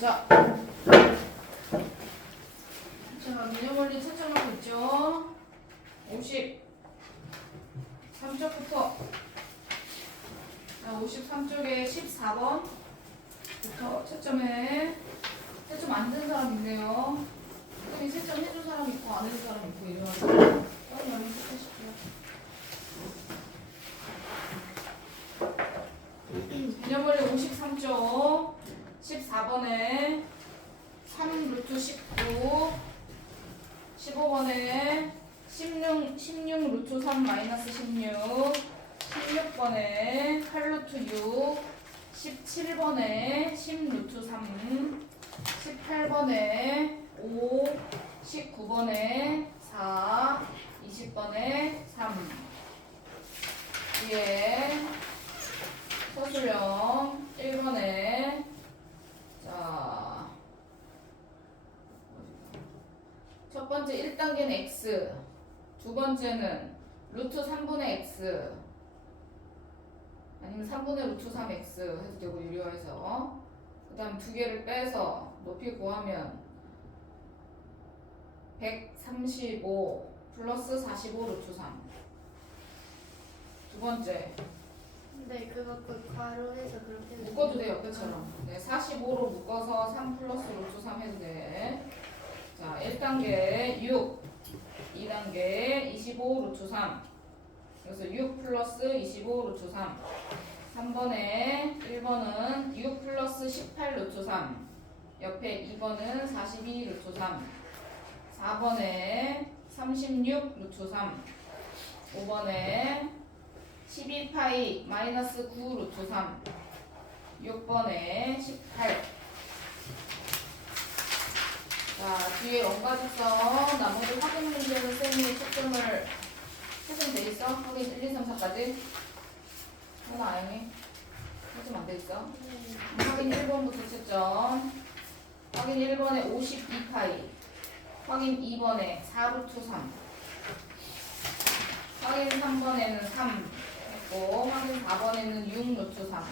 자, 자, 개념원리 채점하고 있죠? 53쪽부터 53쪽에 14번부터 채점해. 채점 안 된 사람 있네요. 선생님이 채점 해준 사람 있고 안 해준 사람 있고 이래가지고 빨리 얼른 체크하실게요. 개념원리 53쪽 14번에 3 루트 19 15번에 16 루트 3 마이너스 16 16번에 8 루트 6 17번에 10 루트 3 18번에 5 19번에 4 20번에 3 뒤에 서술형 1번에 자, 첫 번째 1단계는 x, 두 번째는 루트 3분의 x 아니면 3분의 루트 3x 해도 되고 유리화해서 그 다음 두 개를 빼서 높이 구하면 135 플러스 45 루트 3. 두 번째 네, 그거 그 괄호해서 그렇게 묶어도 돼 옆에처럼. 네, 45로 묶어서 3 플러스 루트 3 해도 돼. 자, 1단계 6, 2단계 25 루트 3. 그래서 6 플러스 25 루트 3. 3번에 1번은 6 플러스 18 루트 3. 옆에 2번은 42 루트 3. 4번에 36 루트 3. 5번에 12파이 마이너스 9 루트 3. 6번에 18. 자, 뒤에 원가직성 나머지 확인 문제는 쌤이 채점을 채점 돼 있어? 확인 1, 2, 3, 4까지? 하나 아영이? 채점 안 돼 있어? 확인 1번부터 채점. 확인 1번에 52파이. 확인 2번에 4 루트 3. 확인 3번에는 3 했고, 확인 4번에는 6 루트 3.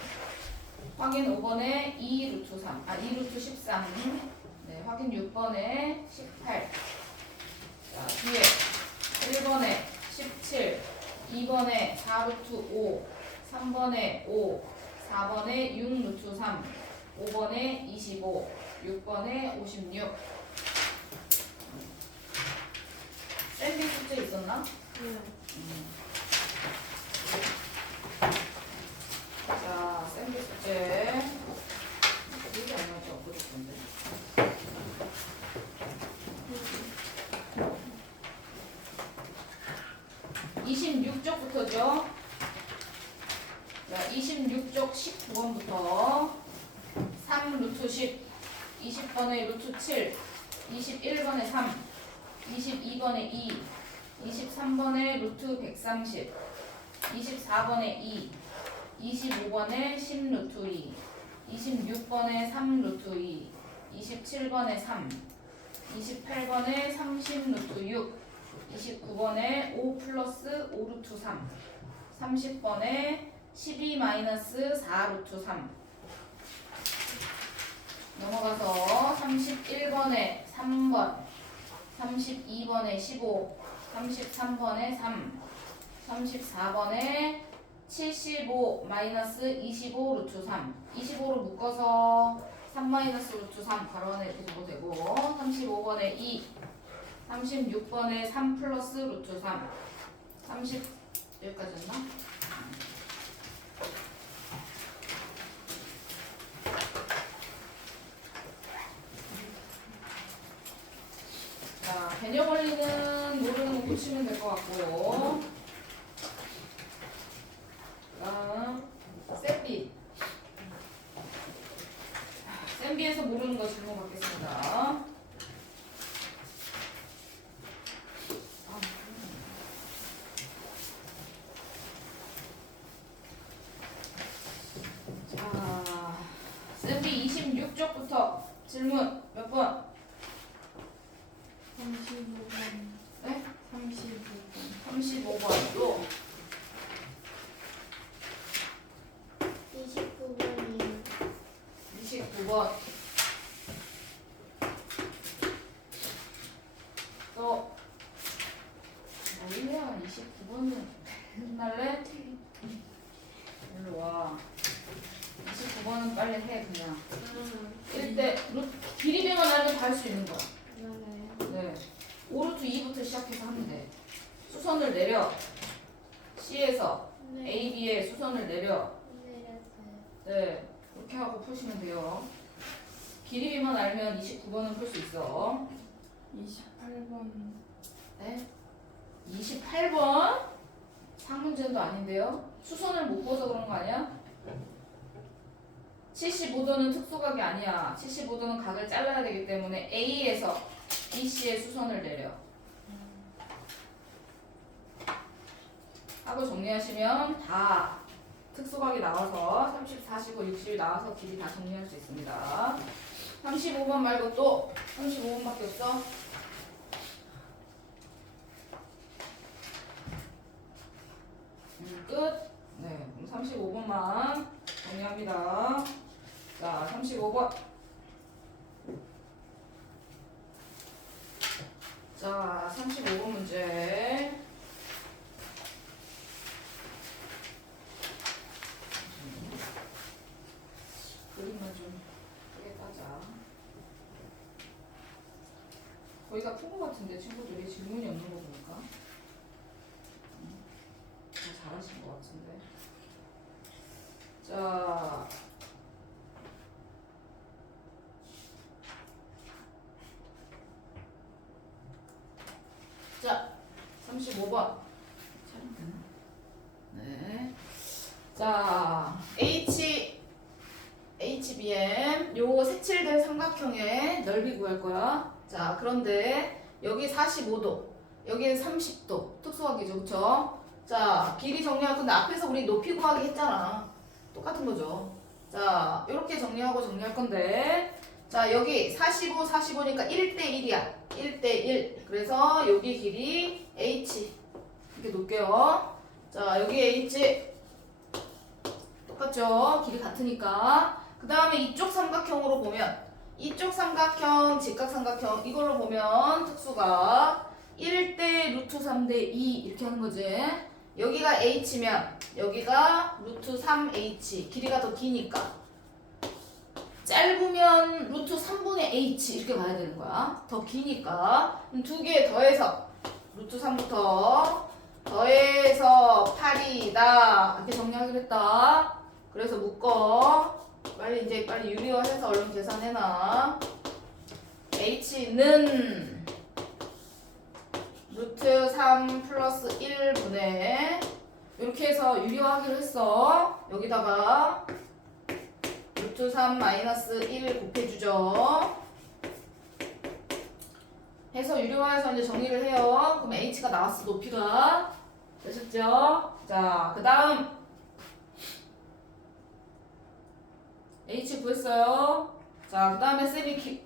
확인 5번에 2 루트 3. 2 루트 13. 네, 확인 6번에 18. 자, 뒤에 1번에 17, 2번에 4 루트 5, 3번에 5, 4번에 6 루트 3, 5번에 25, 6번에 56. 샌디 숙제 있었나? 네. 자, 샌디 숙제. 이게 안 나왔죠? 엊그저께인데. 26쪽부터죠. 자, 26쪽 19번부터 3 루트 10, 20번에 루트 7, 21번에 3, 22번에 2, 23번에 루트 130, 24번에 2, 25번에 10 루트 2, 26번에 3 루트 2, 27번에 3, 28번에 30 루트 6, 29번에 5 플러스 5 루트 3, 30번에 12 마이너스 4 루트 3. 넘어가서 31번에 3번, 32번에 15, 33번에 3, 34번에 75 마이너스 25 루트 3. 25로 묶어서 3 마이너스 루트 3 가로 안에 두고 되고, 35번에 2, 36번에 3 플러스 루트 3. 30 여기까지였나? 자, 개념 원리는 모르는 거 고치면 될 것 같고, 쌤비. 쌤비에서 모르는 거 질문 받겠습니다. 자, 쌤비 26쪽부터 질문 몇 번? 35번. 네? 35번. 35번 또 29번이요. 29번 다 할 수 있는 거야. 그러네. 네. 5루트 2부터 시작해서 하면 돼. 수선을 내려. C에서 네. A, B에 수선을 내려. 내렸어요. 네. 그렇게 하고 푸시면 돼요. 길이비만 알면 29번은 풀 수 있어. 28번. 네. 28번? 상문제도 아닌데요? 수선을 못 봐서 그런 거 아니야? 75도는 특수각이 아니야. 75도는 각을 잘라야 되기 때문에 A에서 BC에 수선을 내려. 하고 정리하시면 다 특수각이 나와서 30, 45, 60이 나와서 길이 다 정리할 수 있습니다. 35번 말고 또 35번밖에 없어? 끝. 네, 그럼 35번만 정리합니다. 자, 35번. 자, 35번 문제. 그림만 좀 크게 따자. 거의 다 푼 것 같은데 친구들이 질문이 없는 거 보니까. 다 잘하신 것 같은데. 자, 자, 35번. 네. 자, HBM 요 색칠된 삼각형의 넓이 구할 거야. 자, 그런데 여기 45도, 여기는 30도. 특수각이죠, 그쵸? 자, 길이 정리할 건데 앞에서 우리 높이 구하기 했잖아. 똑같은 거죠. 자, 이렇게 정리하고 정리할 건데, 자, 여기 45, 45니까 1대1이야. 1대1. 그래서 여기 길이 H. 이렇게 놓을게요. 자, 여기 H. 똑같죠? 길이 같으니까. 그 다음에 이쪽 삼각형으로 보면, 이쪽 삼각형, 직각삼각형, 이걸로 보면 특수가 1대 루트 3대 2 이렇게 하는 거지. 여기가 H면 여기가 루트 3H. 길이가 더 기니까. 짧으면 루트 3분의 H 이렇게 가야 되는 거야. 더 기니까. 두 개 더해서 루트 3부터 더해서 8이다. 이렇게 정리하기로 했다. 그래서 묶어. 빨리 유리화해서 얼른 계산해놔. H는 루트 3 플러스 1분의 이렇게 해서 유리화하기로 했어. 여기다가 루트 3 마이너스 1 곱해주죠. 해서 유리화해서 이제 정리를 해요. 그럼 H가 나왔어. 높이가. 되셨죠? 자, 그 다음 H 구했어요. 자, 그 다음에 쌤이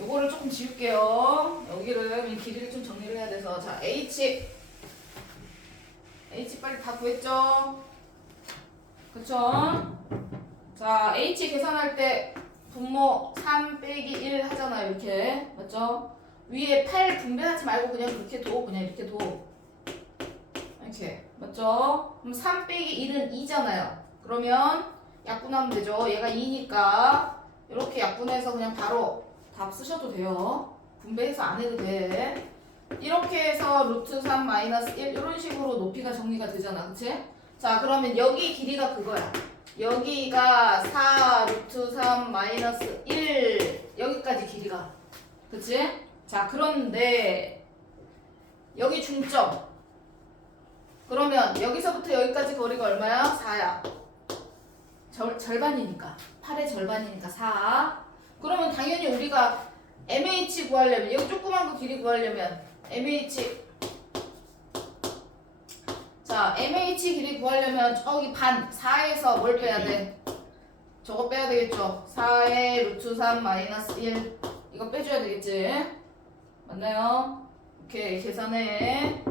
요거를 조금 지울게요. 여기를 이 길이를 좀 정리를 해야 돼서. 자, H 빨리 다 구했죠? 그쵸? 자, H 계산할 때 분모 3 빼기 1 하잖아요. 이렇게. 맞죠? 위에 8 분배하지 말고 그냥 그렇게 둬. 그냥 이렇게 둬. 이렇게. 맞죠? 그럼 3 빼기 1은 2잖아요. 그러면 약분하면 되죠. 얘가 2니까 이렇게 약분해서 그냥 바로 답 쓰셔도 돼요. 분배해서 안 해도 돼. 이렇게 해서 루트 3 마이너스 1 이런 식으로 높이가 정리가 되잖아. 그치? 자, 그러면 여기 길이가 그거야. 여기가 4 루트 3 마이너스 1 여기까지 길이가. 그치? 자, 그런데 여기 중점. 그러면 여기서부터 여기까지 거리가 얼마야? 4야. 절반이니까. 8의 절반이니까 4. 그러면 당연히 우리가 MH 구하려면 여기 조그만 거 길이 구하려면 MH 자, MH 길이 구하려면 저기 반 4에서 뭘 빼야 돼? 저거 빼야 되겠죠? 4의 루트 3 마이너스 1 이거 빼줘야 되겠지? 맞나요? 오케이, 계산해.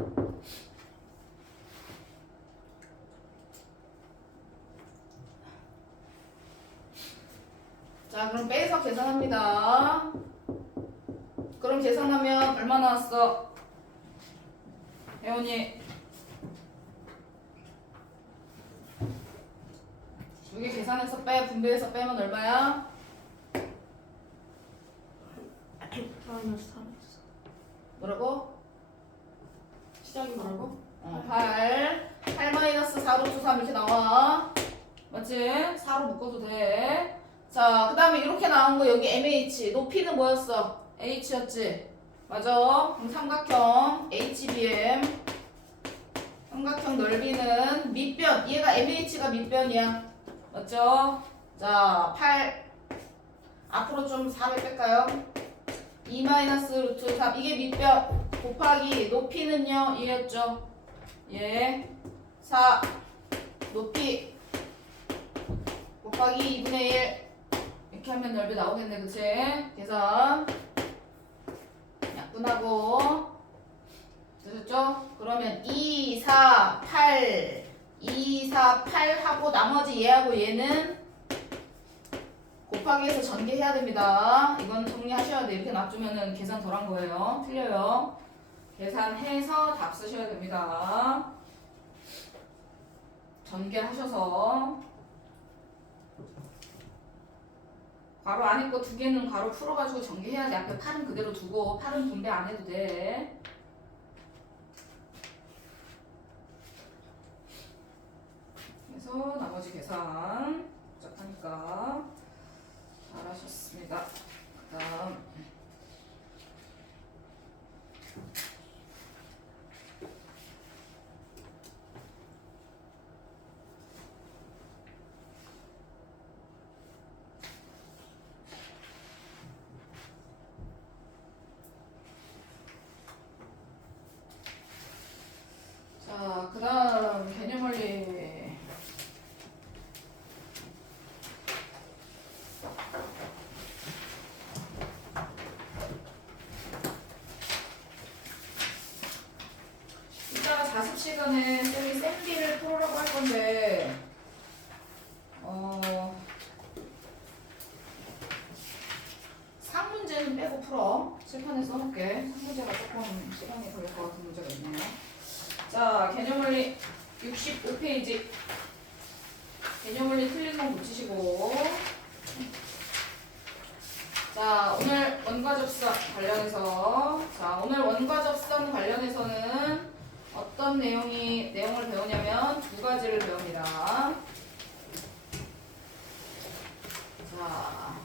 자, 그럼 빼서 계산합니다. 그럼 계산하면 얼마 나왔어? 혜원이 두 개 계산해서 분배해서 빼면 얼마야? 마이너스 3x. 뭐라고? 시작이 뭐라고? 8 마이너스 4 루트 3 이렇게 나와. 맞지? 4로 묶어도 돼. 자, 그 다음에 이렇게 나온 거 여기 MH. 높이는 뭐였어? H였지? 맞아. 그럼 삼각형 HBM. 삼각형 넓이는 밑변. 얘가 MH가 밑변이야. 맞죠? 자, 8. 앞으로 좀 4를 뺄까요? 2 마이너스 루트 3. 이게 밑변. 곱하기 높이는요? 얘였죠? 예. 4. 높이. 곱하기 2분의 1. 이렇게 하면 넓이 나오겠네. 그치? 계산. 약분하고. 되셨죠? 그러면 2, 4, 8. 2, 4, 8 하고 나머지 얘하고 얘는 곱하기해서 전개해야 됩니다. 이건 정리하셔야 돼. 이렇게 놔두면은 계산 덜 한 거예요. 틀려요. 계산해서 답 쓰셔야 됩니다. 전개하셔서 괄호 안에 거 2개는 괄호 풀어가지고 전개해야 돼. 앞에 8은 그대로 두고 8은 분배 안 해도 돼. 그래서 나머지 계산 복잡하니까 잘하셨습니다. 그 다음 자, 그 다음 개념원리. 이따가 자습 시간에 쌤이 쌤비를 풀으라고 할 건데, 상문제는 빼고 풀어. 칠판에 써놓을게. 상문제가 조금 시간이 걸릴 것 같은 문제가 있네요. 자, 개념원리 65페이지. 개념원리 틀린 건 붙이시고. 자, 오늘 원과접선 관련해서. 자, 오늘 원과접선 관련해서는 어떤 내용을 배우냐면 2가지를 배웁니다. 자.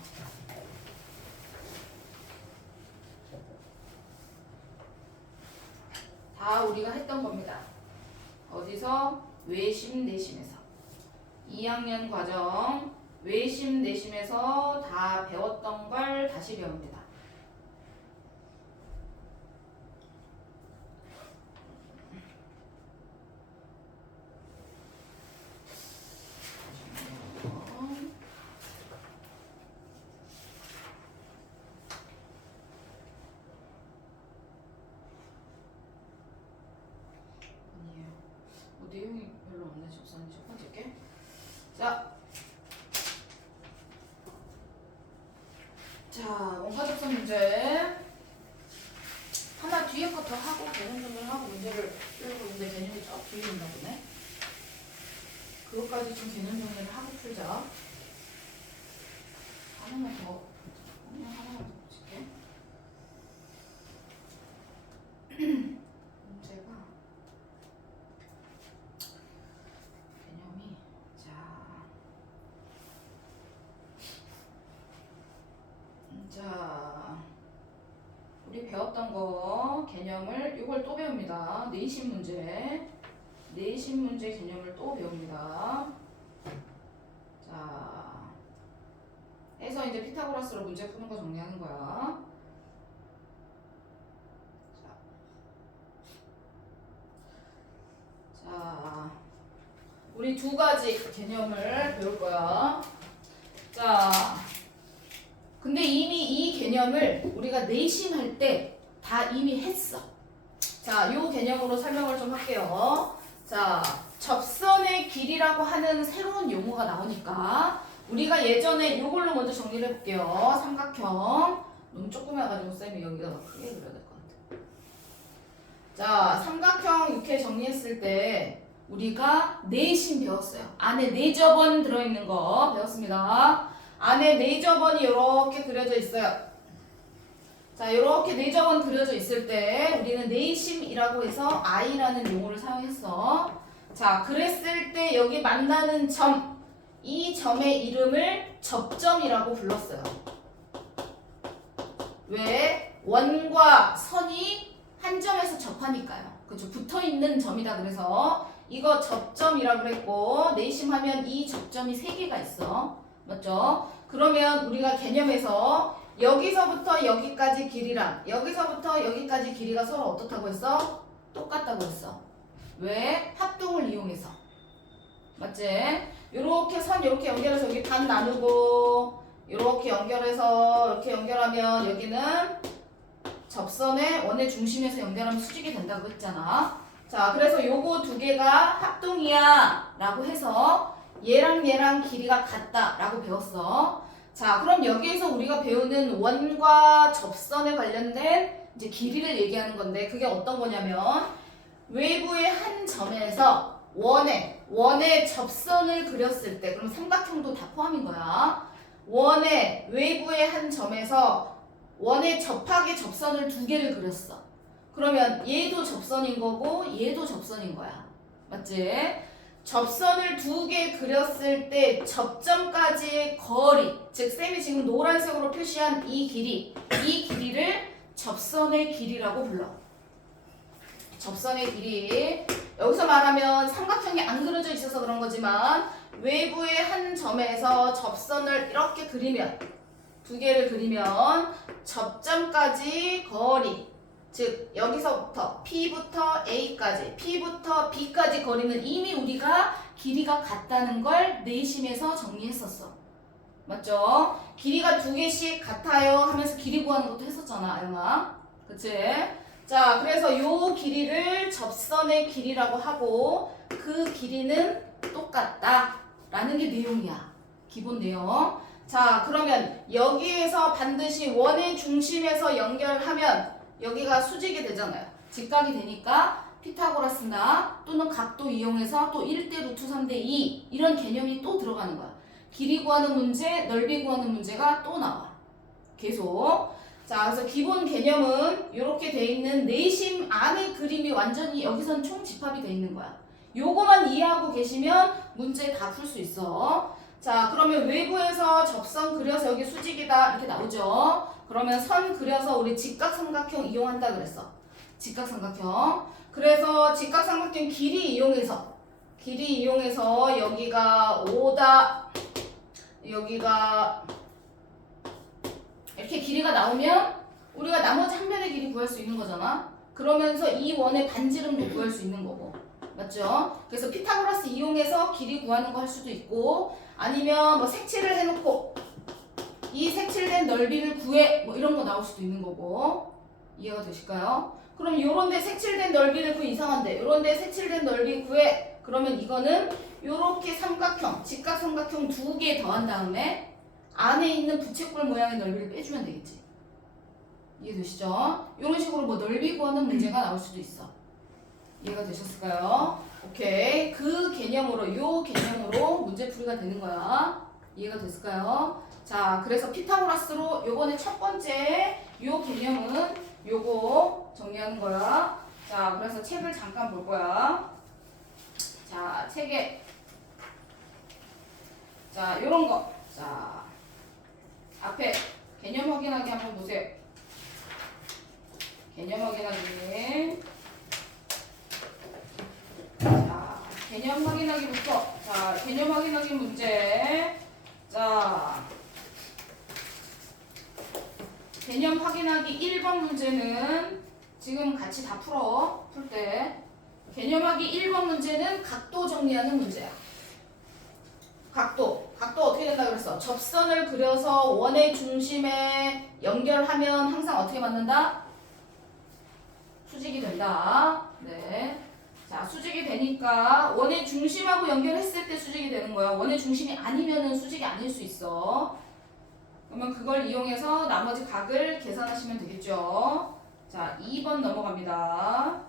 다 우리가 했던 겁니다. 어디서? 외심, 내심에서. 2학년 과정 외심, 내심에서 다 배웠던 걸 다시 배웁니다. 내용이 별로 없네. 접선이 첫 번째 게. 자, 원가 접선 문제 하나 뒤에 거 더 하고 개념 정리하고 문제를 풀고 있는데 개념이 쫙 뒤에 있나 보네. 그것까지 좀 개념 정리를 하고 풀자. 하나만 더 붙일게. 문제가 개념이 자, 우리 배웠던 거 개념을 이걸 또 배웁니다. 내심 문제. 내심 문제 개념을 또 배웁니다. 자, 해서 이제 피타고라스로 문제 푸는 거 정리하는 거야. 자, 우리 2가지 개념을 배울 거야. 자, 근데 이미 이 개념을 우리가 내심할 때 다 이미 했어. 자, 요 개념으로 설명을 좀 할게요. 자, 접선의 길이라고 하는 새로운 용어가 나오니까 우리가 예전에 요걸로 먼저 정리를 해볼게요. 삼각형. 너무 조그매가지고 쌤이 여기다 크게 그려야 될 것 같아. 자, 삼각형 이렇게 정리했을 때 우리가 내심 배웠어요. 안에 내접원 들어있는 거 배웠습니다. 안에 내접원이 이렇게 그려져 있어요. 자, 이렇게 내적은 그려져 있을 때 우리는 내심이라고 해서 I라는 용어를 사용했어. 자, 그랬을 때 여기 만나는 점, 이 점의 이름을 접점이라고 불렀어요. 왜? 원과 선이 한 점에서 접하니까요. 그죠? 붙어있는 점이다. 그래서 이거 접점이라고 그랬고, 내심하면 이 접점이 3개가 있어. 맞죠? 그러면 우리가 개념에서 여기서부터 여기까지 길이랑 여기서부터 여기까지 길이가 서로 어떻다고 했어? 똑같다고 했어. 왜? 합동을 이용해서. 맞지? 요렇게 선 요렇게 연결해서 여기 반 나누고 요렇게 연결해서 이렇게 연결하면 여기는 접선의 원의 중심에서 연결하면 수직이 된다고 했잖아. 자, 그래서 요거 두 개가 합동이야 라고 해서 얘랑 얘랑 길이가 같다 라고 배웠어. 자, 그럼 여기에서 우리가 배우는 원과 접선에 관련된 이제 길이를 얘기하는 건데 그게 어떤 거냐면 외부의 한 점에서 원의 접선을 그렸을 때 그럼 삼각형도 다 포함인 거야. 원의 외부의 한 점에서 원의 접하기 접선을 2개를 그렸어. 그러면 얘도 접선인 거고 얘도 접선인 거야. 맞지? 접선을 2개 그렸을 때 접점까지의 거리, 즉 쌤이 지금 노란색으로 표시한 이 길이를 접선의 길이라고 불러. 접선의 길이. 여기서 말하면 삼각형이 안 그려져 있어서 그런 거지만 외부의 한 점에서 접선을 이렇게 그리면 2개를 그리면 접점까지 거리, 즉 여기서부터 P부터 A까지, P부터 B까지 거리는 이미 우리가 길이가 같다는 걸 내심에서 정리했었어. 맞죠? 길이가 2개씩 같아요 하면서 길이 구하는 것도 했었잖아, 아영아. 그치? 자, 그래서 요 길이를 접선의 길이라고 하고 그 길이는 똑같다 라는 게 내용이야. 기본 내용. 자, 그러면 여기에서 반드시 원의 중심에서 연결하면 여기가 수직이 되잖아요. 직각이 되니까 피타고라스나 또는 각도 이용해서 또 1대 루트 3대 2 이런 개념이 또 들어가는 거야. 길이 구하는 문제, 넓이 구하는 문제가 또 나와. 계속. 자, 그래서 기본 개념은 이렇게 돼 있는 내심 안의 그림이 완전히 여기선 총 집합이 돼 있는 거야. 요거만 이해하고 계시면 문제 다 풀 수 있어. 자, 그러면 외부에서 접선 그려서 여기 수직이다 이렇게 나오죠. 그러면 선 그려서 우리 직각삼각형 이용한다 그랬어. 직각삼각형. 그래서 직각삼각형 길이 이용해서 여기가 5다, 여기가 이렇게 길이가 나오면 우리가 나머지 한 변의 길이 구할 수 있는 거잖아. 그러면서 이 원의 반지름도 구할 수 있는 거고. 맞죠? 그래서 피타고라스 이용해서 길이 구하는 거 할 수도 있고 아니면 뭐 색칠을 해놓고 이 색칠된 넓이를 구해 뭐 이런 거 나올 수도 있는 거고. 이해가 되실까요? 그럼 요런데 색칠된 넓이를 구해 이상한데 요런데 색칠된 넓이 구해 그러면 이거는 요렇게 삼각형 직각삼각형 2개 더한 다음에 안에 있는 부채꼴 모양의 넓이를 빼주면 되겠지. 이해되시죠? 이런 식으로 뭐 넓이 구하는 문제가 나올 수도 있어. 이해가 되셨을까요? 오케이. 그 개념으로 요 개념으로 문제풀이가 되는 거야. 이해가 됐을까요? 자, 그래서 피타고라스로 요번에 첫 번째 요 개념은 요거 정리하는 거야. 자, 그래서 책을 잠깐 볼 거야. 자, 책에 자, 요런 거. 자, 앞에 개념 확인하기 한번 보세요. 개념 확인하기. 자, 개념 확인하기부터. 자, 개념 확인하기 문제. 자, 개념 확인하기 1번 문제는 지금 같이 다 풀어. 풀 때. 개념하기 1번 문제는 각도 정리하는 문제야. 각도 어떻게 된다 그랬어? 접선을 그려서 원의 중심에 연결하면 항상 어떻게 맞는다? 수직이 된다. 네. 자, 수직이 되니까 원의 중심하고 연결했을 때 수직이 되는 거야. 원의 중심이 아니면은 수직이 아닐 수 있어. 그러면 그걸 이용해서 나머지 각을 계산하시면 되겠죠. 자, 2번 넘어갑니다.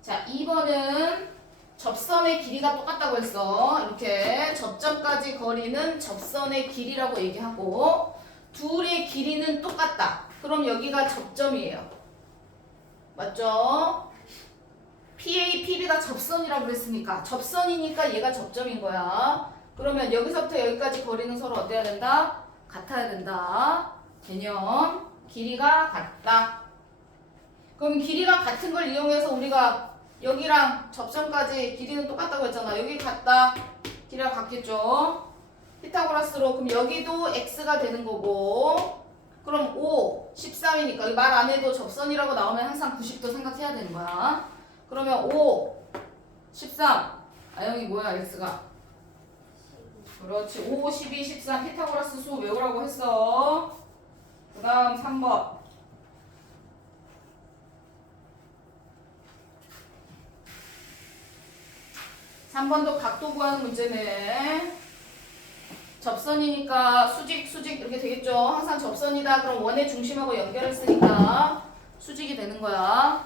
자, 2번은 접선의 길이가 똑같다고 했어. 이렇게 접점까지 거리는 접선의 길이라고 얘기하고 둘의 길이는 똑같다. 그럼 여기가 접점이에요. 맞죠? PA, PB가 접선이라고 그랬으니까 접선이니까 얘가 접점인 거야. 그러면 여기서부터 여기까지 거리는 서로 어때야 된다? 같아야 된다. 개념. 길이가 같다. 그럼 길이가 같은 걸 이용해서 우리가 여기랑 접선까지 길이는 똑같다고 했잖아. 여기 같다. 길이가 같겠죠? 피타고라스로 그럼 여기도 x가 되는 거고 그럼 5, 13이니까 말 안 해도 접선이라고 나오면 항상 90도 생각해야 되는 거야. 그러면 5, 13. 아영이 뭐야 x가? 그렇지. 5, 12, 13 피타고라스 수 외우라고 했어. 그 다음 3번. 3번도 각도 구하는 문제네. 접선이니까 수직 이렇게 되겠죠. 항상 접선이다. 그럼 원의 중심하고 연결했으니까 수직이 되는 거야.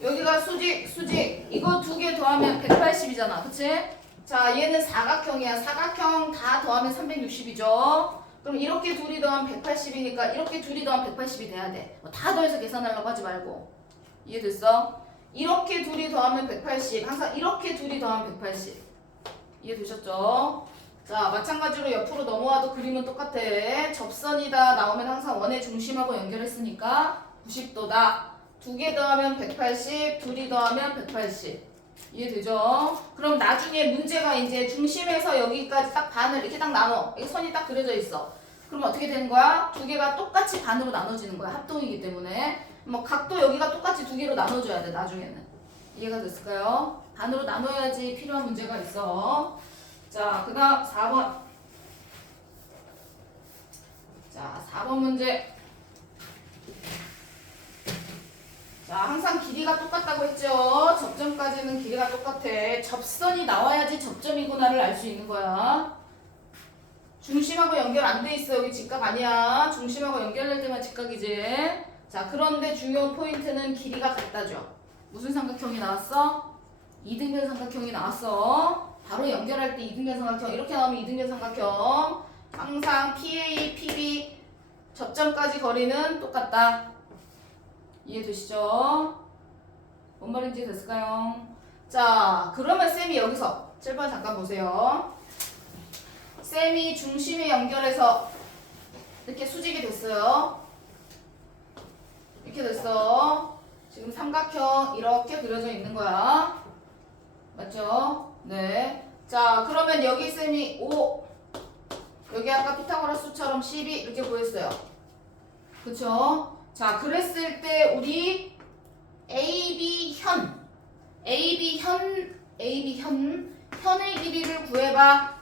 여기가 수직. 이거 두 개 더하면 180이잖아. 그치? 자, 얘는 사각형이야. 사각형 다 더하면 360이죠. 그럼 이렇게 둘이 더하면 180이니까 이렇게 둘이 더하면 180이 돼야 돼. 다 더해서 계산하려고 하지 말고. 이해됐어? 이렇게 둘이 더하면 180. 항상 이렇게 둘이 더하면 180. 이해되셨죠? 자, 마찬가지로 옆으로 넘어와도 그림은 똑같아. 접선이다 나오면 항상 원의 중심하고 연결했으니까 90도다. 두 개 더하면 180, 둘이 더하면 180. 이해되죠? 그럼 나중에 문제가 이제 중심에서 여기까지 딱 반을 이렇게 딱 나눠. 이 선이 딱 그려져 있어. 그럼 어떻게 되는 거야? 두 개가 똑같이 반으로 나눠지는 거야. 합동이기 때문에. 뭐 각도 여기가 똑같이 두 개로 나눠줘야 돼. 나중에는. 이해가 됐을까요? 반으로 나눠야지 필요한 문제가 있어. 자, 그 다음 4번. 자, 4번 문제. 자, 항상 길이가 똑같다고 했죠. 접점까지는 길이가 똑같아. 접선이 나와야지 접점이구나를 알 수 있는 거야. 중심하고 연결 안 돼 있어. 여기 직각 아니야. 중심하고 연결될 때만 직각이지. 자, 그런데 중요한 포인트는 길이가 같다죠. 무슨 삼각형이 나왔어? 이등변 삼각형이 나왔어. 바로 연결할 때 이등변 삼각형. 이렇게 나오면 이등변 삼각형. 항상 PA, PB 접점까지 거리는 똑같다. 이해되시죠? 뭔 말인지 됐을까요? 자, 그러면 쌤이 여기서 7번 잠깐 보세요. 쌤이 중심에 연결해서 이렇게 수직이 됐어요. 이렇게 됐어. 지금 삼각형 이렇게 그려져 있는 거야. 맞죠? 네. 자, 그러면 여기 쌤이 5, 여기 아까 피타고라스 수처럼 12 이렇게 구했어요. 그쵸? 자, 그랬을 때 우리 현의 길이를 구해봐.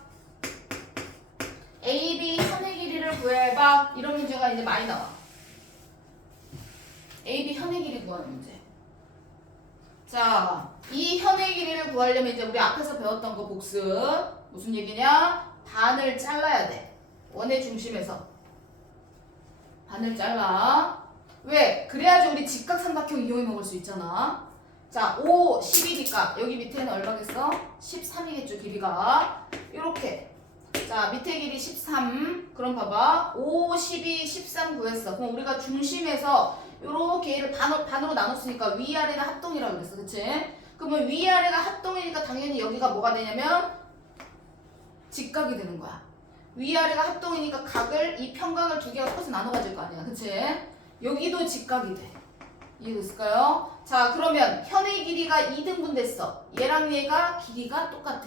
AB 현의 길이를 구해봐. 이런 문제가 이제 많이 나와. AB 현의 길이 구하는 문제. 자, 이 현의 길이를 구하려면 이제 우리 앞에서 배웠던 거 복습. 무슨 얘기냐? 반을 잘라야 돼. 원의 중심에서. 반을 잘라. 왜? 그래야지 우리 직각 삼각형 이용해 먹을 수 있잖아. 자, 5, 10이니까 여기 밑에는 얼마겠어? 13이겠죠, 길이가. 요렇게. 자, 밑에 길이 13. 그럼 봐봐. 5, 12, 13 구했어. 그럼 우리가 중심에서 요렇게 얘를 반으로 나눴으니까 위아래가 합동이라고 그랬어. 그치? 그러면 위아래가 합동이니까 당연히 여기가 뭐가 되냐면 직각이 되는 거야. 위아래가 합동이니까 각을, 이 평각을 두 개가 커서 나눠 가질 거 아니야. 그치? 여기도 직각이 돼. 이해됐을까요? 자, 그러면 현의 길이가 2등분 됐어. 얘랑 얘가 길이가 똑같아.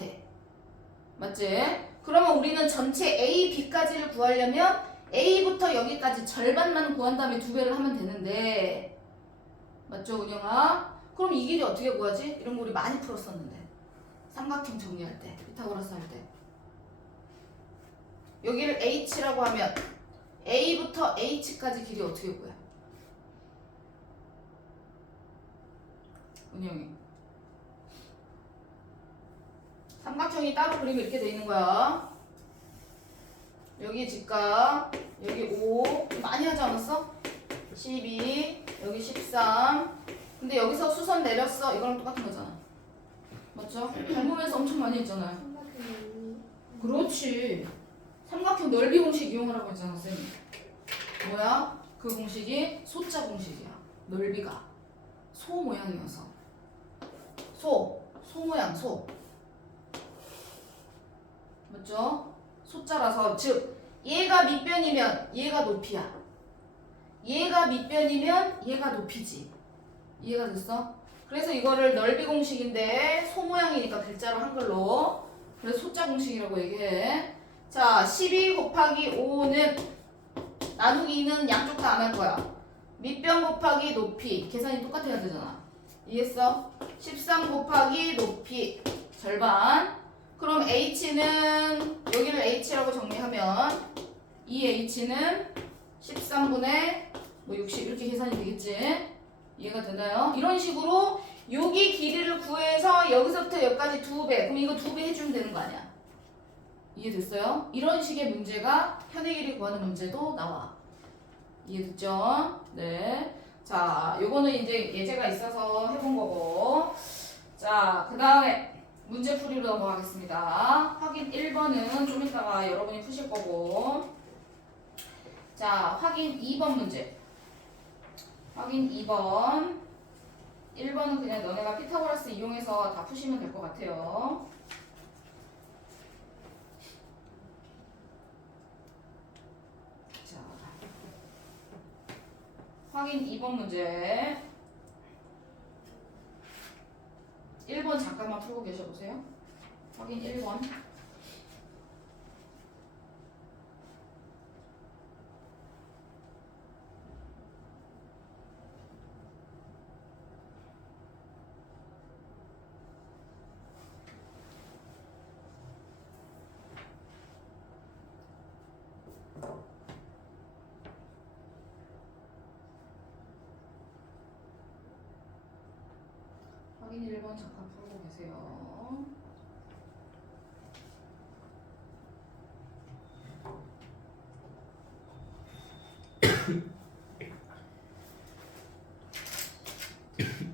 맞지? 그러면 우리는 전체 A, B까지를 구하려면 A부터 여기까지 절반만 구한 다음에 두 배를 하면 되는데, 맞죠, 은영아? 그럼 이 길이 어떻게 구하지? 이런 거 우리 많이 풀었었는데. 삼각형 정리할 때, 피타고라스 할 때. 여기를 H라고 하면 A부터 H까지 길이 어떻게 구해? 은영이. 삼각형이 따로 그리면 이렇게 돼 있는 거야. 여기 직각, 여기 5, 많이 하지 않았어? 12, 여기 13. 근데 여기서 수선 내렸어. 이거랑 똑같은 거잖아. 맞죠? 밟으면서 엄청 많이 했잖아요. 삼각형이 그렇지. 삼각형 넓이 공식 이용하라고 했잖아, 쌤이. 뭐야? 그 공식이 소자 공식이야. 넓이가 소 모양이어서 소 모양 소 맞죠? 소자라서 즉 얘가 밑변이면 얘가 높이야. 얘가 밑변이면 얘가 높이지. 이해가 됐어? 그래서 이거를 넓이 공식인데 소 모양이니까 글자로 한글로 그래서 소자 공식이라고 얘기해. 자 12 곱하기 5는 나누기 2는 양쪽 다 안 할 거야. 밑변 곱하기 높이 계산이 똑같아야 되잖아. 이해했어? 13 곱하기 높이 절반. 그럼 h는 여기를 h라고 정리하면 이 h는 13분의 뭐 60 이렇게 계산이 되겠지? 이해가 되나요? 이런 식으로 여기 길이를 구해서 여기서부터 여기까지 2배. 그럼 이거 2배 해주면 되는 거 아니야? 이해됐어요? 이런 식의 문제가 현의 길이 구하는 문제도 나와. 이해됐죠? 네. 자, 요거는 이제 예제가 있어서 해본 거고. 자, 그 다음에 문제 풀이로 넘어가겠습니다. 확인 1번은 좀 이따가 여러분이 푸실 거고. 자, 확인 2번 문제. 확인 2번. 1번은 그냥 너네가 피타고라스 이용해서 다 푸시면 될 것 같아요. 자, 확인 2번 문제. 1번 잠깐만 풀고 계셔보세요. 확인 1번. 확인 1번 잠깐 풀고 계세요.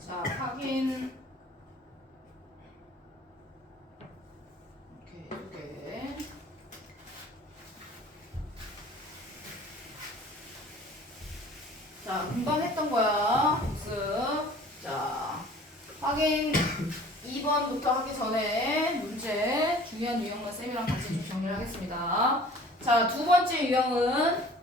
자, 확인. 오케이, 이렇게. 자, 금방 했던 거야. 복습. 자, 확인 2번부터 하기 전에 문제 중요한 유형만 쌤이랑 같이 좀 정리를 하겠습니다. 자, 두 번째 유형은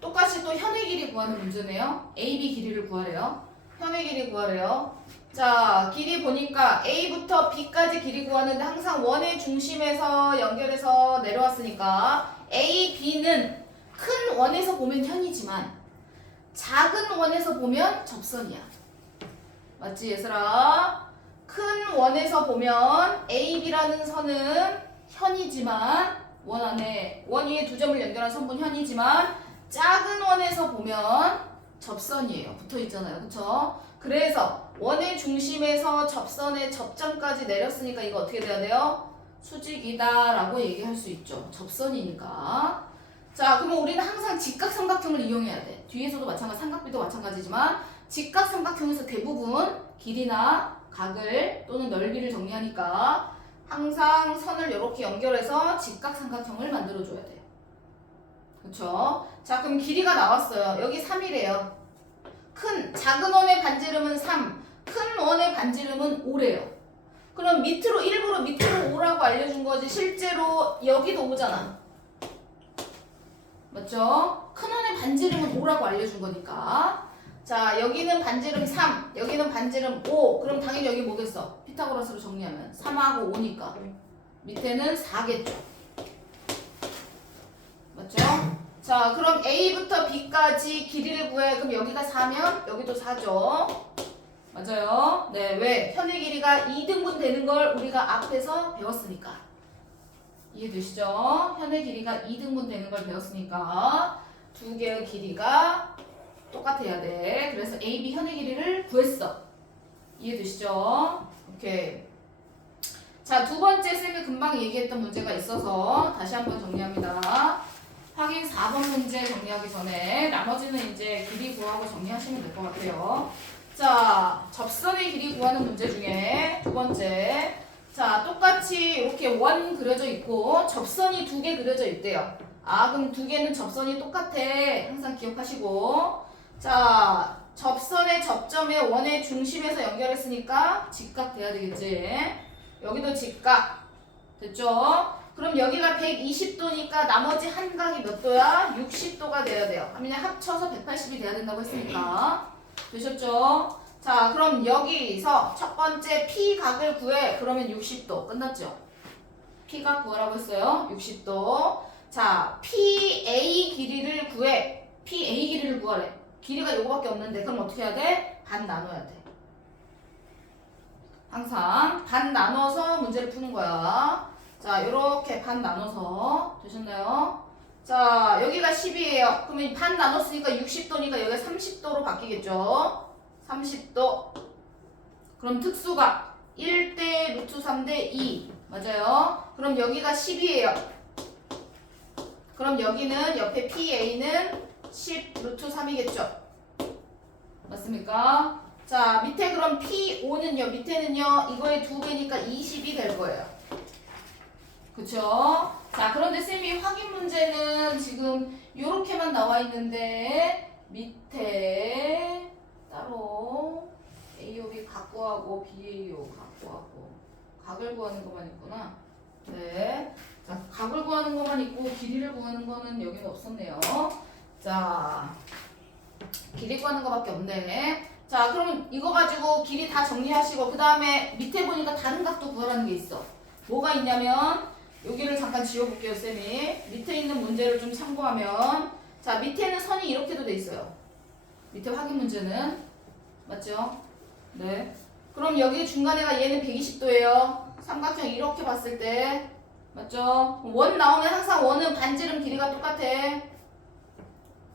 똑같이 또 현의 길이 구하는 문제네요. AB 길이를 구하래요. 현의 길이 구하래요. 자, 길이 보니까 A부터 B까지 길이 구하는데 항상 원의 중심에서 연결해서 내려왔으니까 A, B는 큰 원에서 보면 현이지만 작은 원에서 보면 접선이야. 맞지 얘들아? 큰 원에서 보면 AB라는 선은 현이지만 원 안에 원 위에 두 점을 연결한 선분 현이지만 작은 원에서 보면 접선이에요. 붙어 있잖아요. 그쵸? 그래서 원의 중심에서 접선의 접점까지 내렸으니까 이거 어떻게 돼야 돼요? 수직이다 라고 얘기할 수 있죠. 접선이니까. 자, 그러면 우리는 항상 직각삼각형을 이용해야 돼. 뒤에서도 마찬가지, 삼각비도 마찬가지지만 직각삼각형에서 대부분 길이나 각을 또는 넓이를 정리하니까 항상 선을 이렇게 연결해서 직각삼각형을 만들어줘야 돼요. 그쵸? 자, 그럼 길이가 나왔어요. 여기 3이래요. 작은 원의 반지름은 3, 큰 원의 반지름은 5래요. 그럼 일부러 밑으로 5라고 알려준 거지 실제로 여기도 5잖아. 맞죠? 큰 원의 반지름은 5라고 알려준 거니까. 자, 여기는 반지름 3, 여기는 반지름 5. 그럼 당연히 여기 뭐겠어? 피타고라스로 정리하면 3하고 5니까 밑에는 4겠죠. 맞죠? 자, 그럼 A부터 B까지 길이를 구해. 그럼 여기가 4면 여기도 4죠. 맞아요? 네, 왜? 현의 길이가 2등분 되는 걸 우리가 앞에서 배웠으니까. 이해되시죠? 현의 길이가 2등분 되는 걸 배웠으니까 두 개의 길이가 똑같아야 돼. 그래서 AB 현의 길이를 구했어. 이해되시죠? 오케이. 자, 두 번째 쌤이 금방 얘기했던 문제가 있어서 다시 한번 정리합니다. 확인 4번 문제 정리하기 전에 나머지는 이제 길이 구하고 정리하시면 될 것 같아요. 자, 접선의 길이 구하는 문제 중에 두 번째. 자, 똑같이 이렇게 원 그려져 있고 접선이 2개 그려져 있대요. 그럼 두 개는 접선이 똑같아. 항상 기억하시고. 자, 접선의 접점에 원의 중심에서 연결했으니까 직각 돼야 되겠지. 여기도 직각. 됐죠? 그럼 여기가 120도니까 나머지 한 각이 몇 도야? 60도가 돼야 돼요. 그러면 합쳐서 180이 돼야 된다고 했으니까. 되셨죠? 자, 그럼 여기서 첫 번째 P각을 구해. 그러면 60도. 끝났죠? P각 구하라고 했어요. 60도. 자, PA 길이를 구해. PA 길이를 구하래. 길이가 요거밖에 없는데 그럼 어떻게 해야 돼? 반 나눠야 돼. 항상 반 나눠서 문제를 푸는 거야. 자, 요렇게 반 나눠서 되셨나요? 자, 여기가 10이에요. 그러면 반 나눴으니까 60도니까 여기가 30도로 바뀌겠죠? 30도. 그럼 특수가 1대 루트 3대 2. 맞아요? 그럼 여기가 10이에요. 그럼 여기는 옆에 PA는 10 루트 3이겠죠? 맞습니까? 자, 밑에 그럼 P5는요, 밑에는요, 이거의 2배니까 20이 될 거예요. 그쵸? 자, 그런데 쌤이 확인 문제는 지금 요렇게만 나와 있는데, 밑에 따로 AOB 갖고 하고 BAO 갖고 하고, 각을 구하는 것만 있구나. 네. 자, 각을 구하는 것만 있고, 길이를 구하는 거는 여기는 없었네요. 자, 길이 구하는 거밖에 없네. 자, 그러면 이거 가지고 길이 다 정리하시고 그 다음에 밑에 보니까 다른 각도 구하라는 게 있어. 뭐가 있냐면 여기를 잠깐 지워볼게요, 쌤이. 밑에 있는 문제를 좀 참고하면 자, 밑에는 선이 이렇게도 돼 있어요. 밑에 확인 문제는 맞죠? 네. 그럼 여기 중간에가 얘는 120도예요. 삼각형 이렇게 봤을 때 맞죠? 원 나오면 항상 원은 반지름 길이가 똑같아.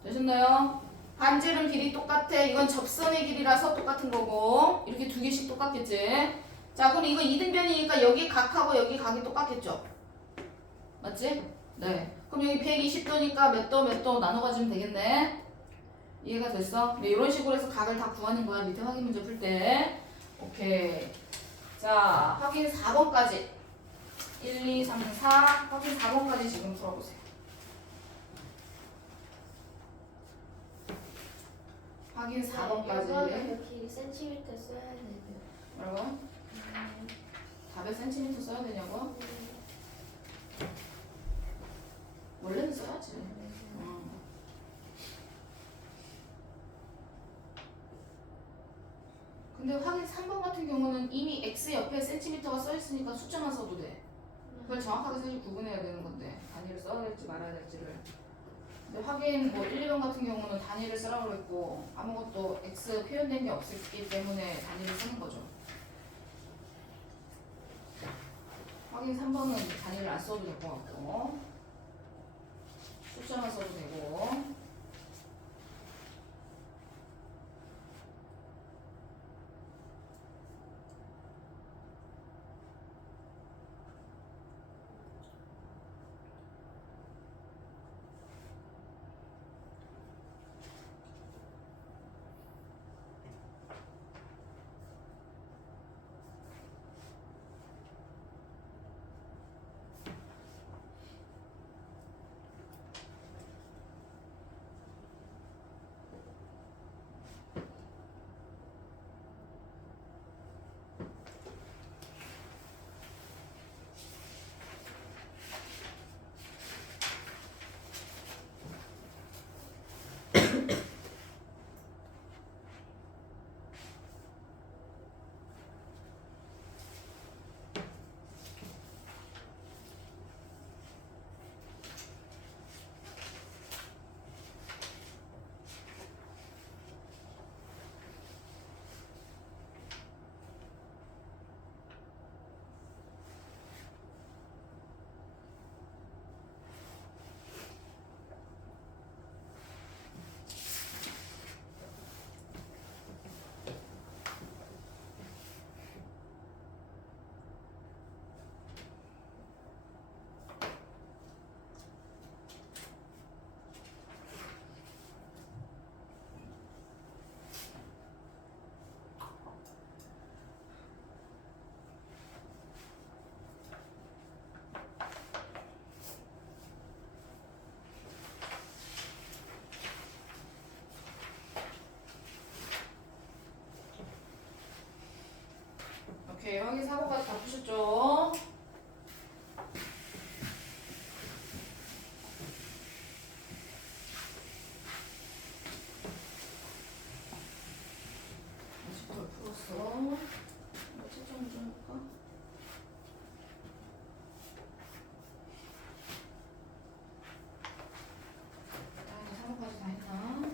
되셨나요? 반지름 길이 똑같아. 이건 접선의 길이라서 똑같은 거고 이렇게 두 개씩 똑같겠지. 자, 그럼 이거 이등변이니까 여기 각하고 여기 각이 똑같겠죠? 맞지? 네. 그럼 여기 120도니까 몇 도 몇 도 나눠 가지면 되겠네. 이해가 됐어? 네, 이런 식으로 해서 각을 다 구하는 거야. 밑에 확인 문제 풀 때. 오케이. 자, 확인 4번까지 1, 2, 3, 4 확인 4번까지 지금 풀어보세요. 확인 4번까지. 이거는 길이 센티미터 써야 되고요. 뭐라고? 답에 센티미터 써야 되냐고? 원래는 써야지. 근데 확인 3번 같은 경우는 이미 x 옆에 센티미터가 써있으니까 숫자만 써도 돼. 그걸 정확하게 사실 구분해야 되는 건데 단위를 써야 될지 말아야 될지를. 근데 확인 뭐 1, 2번 같은 경우는 단위를 쓰라고 했고 아무것도 x 표현된 게 없기 때문에 단위를 쓰는 거죠. 확인 3번은 단위를 안 써도 될 것 같고 숫자만 써도 되고. 오케이, 확인 4번까지 다 푸셨죠? 아직 덜 풀었어. 이거 채점을 좀 해볼까? 자, 이제 4번까지 다 했나?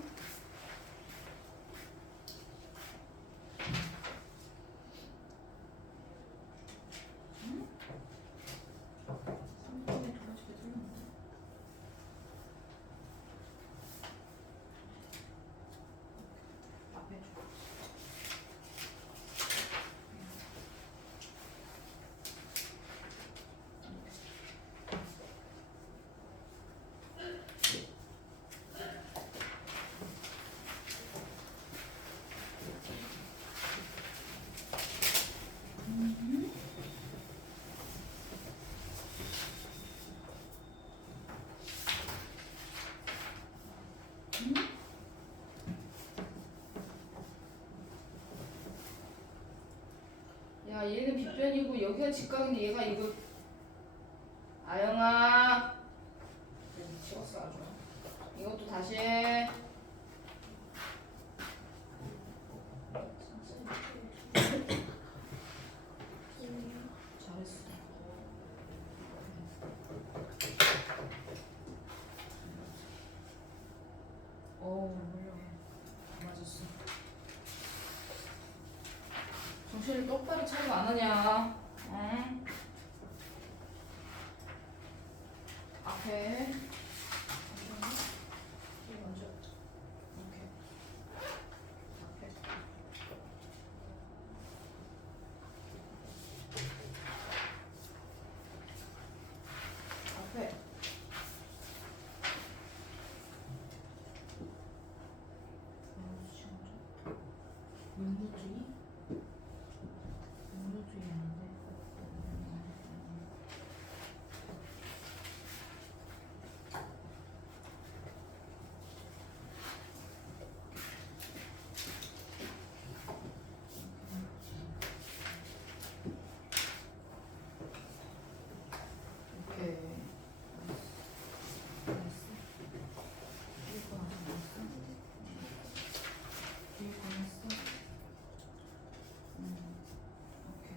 야, 얘는 빗변이고 여기가 직각인데 얘가 이거. 아영아, 미치겠어 아주. 이것도 다시 해. 잘했어. 어우, 훌륭해. 맞았어. 정신을 똑바로 차리고 안 하냐? 응? 앞에. 이거 먼저. 이렇게. 앞에. 앞에. 문무주의? 문무주의 아닌데. 오케이. 나이스. 이거 아직 나왔어? 이거 했어? 오케이.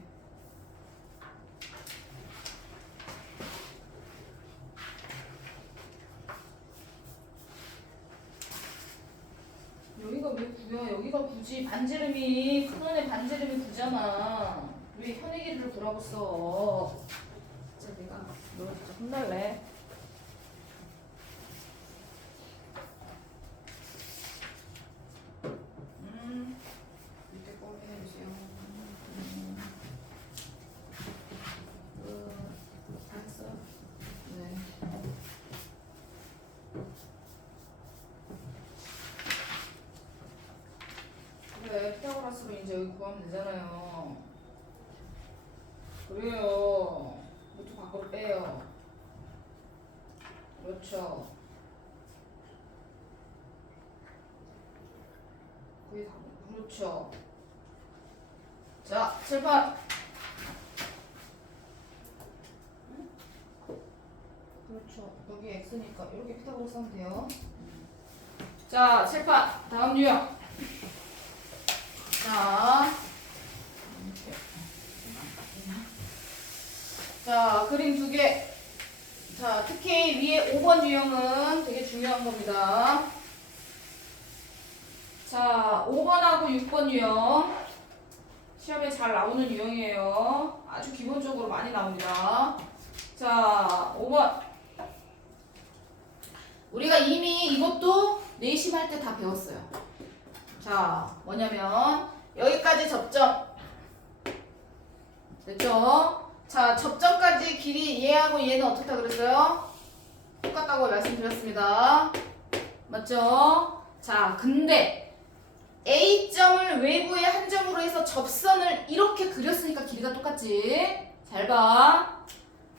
여기가 왜 구야? 여기가 굳이 반지름이 큰원의 반지름이 구잖아. 왜 현의기를 구라고 써? 진짜 내가 너 진짜 혼날래. 밑에 거 해주세요. 다 했어? 네. 그래, 피타고라스로 이제 여기 구하면 되잖아요. 그래요. 루트 밖으로 빼요. 그렇죠. 그게 다 그렇죠. 자, 7번. 그렇죠. 여기 x니까 이렇게 피타고라스 하면 돼요. 자, 7번. 다음 유형. 자, 자, 그림 두 개. 자, 특히 위에 5번 유형은 되게 중요한 겁니다. 자, 5번하고 6번 유형. 시험에 잘 나오는 유형이에요. 아주 기본적으로 많이 나옵니다. 자, 5번. 우리가 이미 이것도 내심 할 때 다 배웠어요. 자, 뭐냐면 여기까지 접점. 됐죠? 자, 접점까지 길이 얘하고 얘는 어떻다 그랬어요? 똑같다고 말씀드렸습니다. 맞죠? 자, 근데 A점을 외부의 한 점으로 해서 접선을 이렇게 그렸으니까 길이가 똑같지? 잘 봐.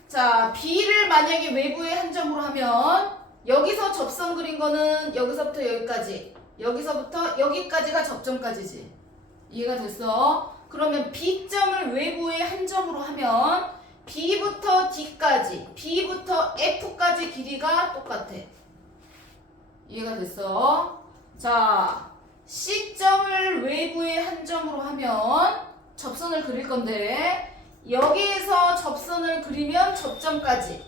자, B를 만약에 외부의 한 점으로 하면 여기서 접선 그린 거는 여기서부터 여기까지, 여기서부터 여기까지가 접점까지지. 이해가 됐어? 그러면 B점을 외부의 한 점으로 하면 B부터 D까지, B부터 F까지 길이가 똑같아. 이해가 됐어? 자, C점을 외부의 한 점으로 하면 접선을 그릴 건데 여기에서 접선을 그리면 접점까지,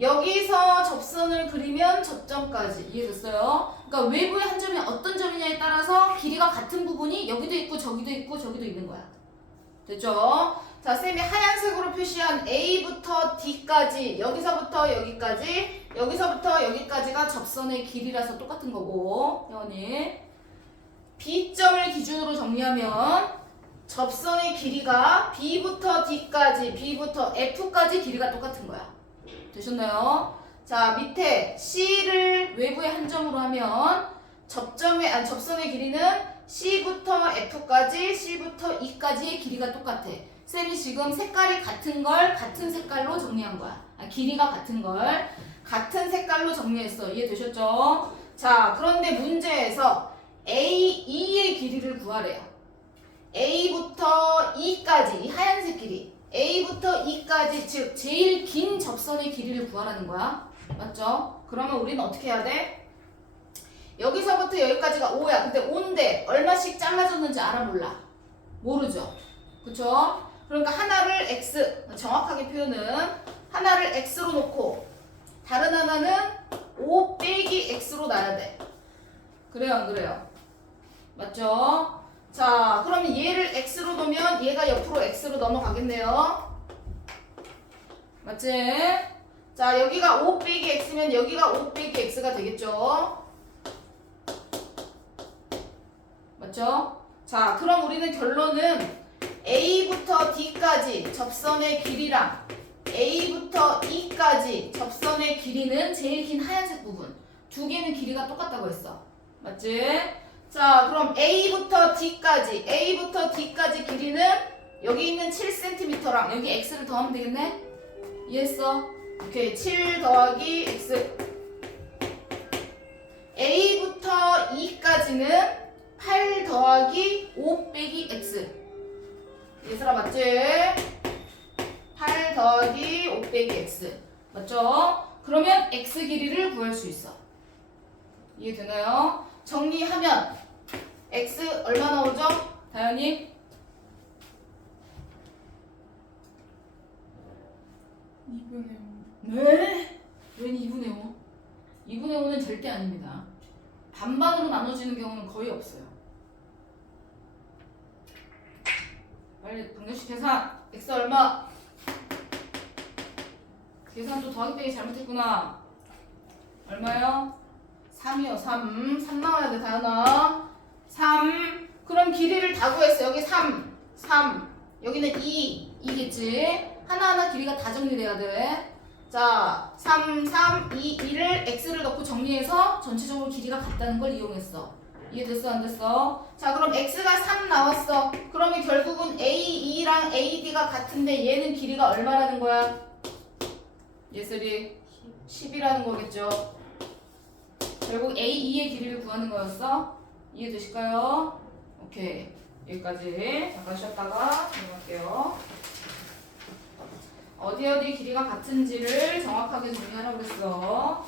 여기서 접선을 그리면 접점까지. 이해됐어요? 그러니까 외부의 한 점이 어떤 점이냐에 따라서 길이가 같은 부분이 여기도 있고 저기도 있고 저기도 있는 거야. 됐죠? 자, 쌤이 하얀색으로 표시한 A부터 D까지, 여기서부터 여기까지, 여기서부터 여기까지가 접선의 길이라서 똑같은 거고, 회원님. B점을 기준으로 정리하면 접선의 길이가 B부터 D까지, B부터 F까지 길이가 똑같은 거야. 되셨나요? 자, 밑에 C를 외부의 한 점으로 하면 접선의 길이는 C부터 F까지, C부터 E까지의 길이가 똑같아. 쌤이 지금 색깔이 같은 걸 같은 색깔로 정리한 거야. 길이가 같은 걸 같은 색깔로 정리했어. 이해되셨죠? 자, 그런데 문제에서 A2의 길이를 구하래요. A부터 E까지, 이 하얀색 길이. A부터 E까지, 즉 제일 긴 접선의 길이를 구하라는 거야. 맞죠? 그러면 우리는 어떻게 해야 돼? 여기서부터 여기까지가 5야. 근데 5인데 얼마씩 잘라줬는지 알아 몰라? 모르죠? 그쵸? 그러니까 하나를 X, 정확하게 표현은 하나를 X로 놓고 다른 하나는 5 빼기 X로 놔야 돼. 그래요, 안 그래요? 맞죠? 자, 그러면 얘를 X로 놓으면 얘가 옆으로 X로 넘어가겠네요. 맞지? 자, 여기가 5 빼기 X면 여기가 5 빼기 X가 되겠죠? 맞죠? 자, 그럼 우리는 결론은 A부터 D까지 접선의 길이랑 A부터 E까지 접선의 길이는 제일 긴 하얀색 부분 두 개는 길이가 똑같다고 했어. 맞지? 자, 그럼 A부터 D까지 길이는 여기 있는 7cm랑 여기 X를 더하면 되겠네? 이해했어? 오케이, 7 더하기 X. A부터 E까지는 8 더하기 5 빼기 X. 얘들아, 맞지? 8 더하기 5 빼기 X. 맞죠? 그러면 X 길이를 구할 수 있어. 이해되나요? 정리하면 X 얼마 나오죠? 다현이? 2분의 5. 네? 웬 2분의 5? 2분의 5는 절대 아닙니다. 반반으로 나눠지는 경우는 거의 없어요. 빨리 방정식 계산! X 얼마? 계산 또 더하기 빼기 잘못했구나. 얼마요? 3이요. 3 나와야 돼, 다현아. 3. 그럼 길이를 다 구했어. 여기 3 여기는 2겠지. 하나하나 길이가 다 정리돼야 돼. 자, 3 2를 X를 넣고 정리해서 전체적으로 길이가 같다는 걸 이용했어. 이해됐어, 안 됐어? 자, 그럼 X가 3 나왔어. 그러면 결국은 A2랑 AD가 같은데 얘는 길이가 얼마라는 거야? 예슬이 10이라는 거겠죠. 결국 A2의 길이를 구하는 거였어. 이해되실까요? 오케이, 여기까지 잠깐 쉬었다가 들어갈게요. 어디 길이가 같은지를 정확하게 정리하라고 그랬어.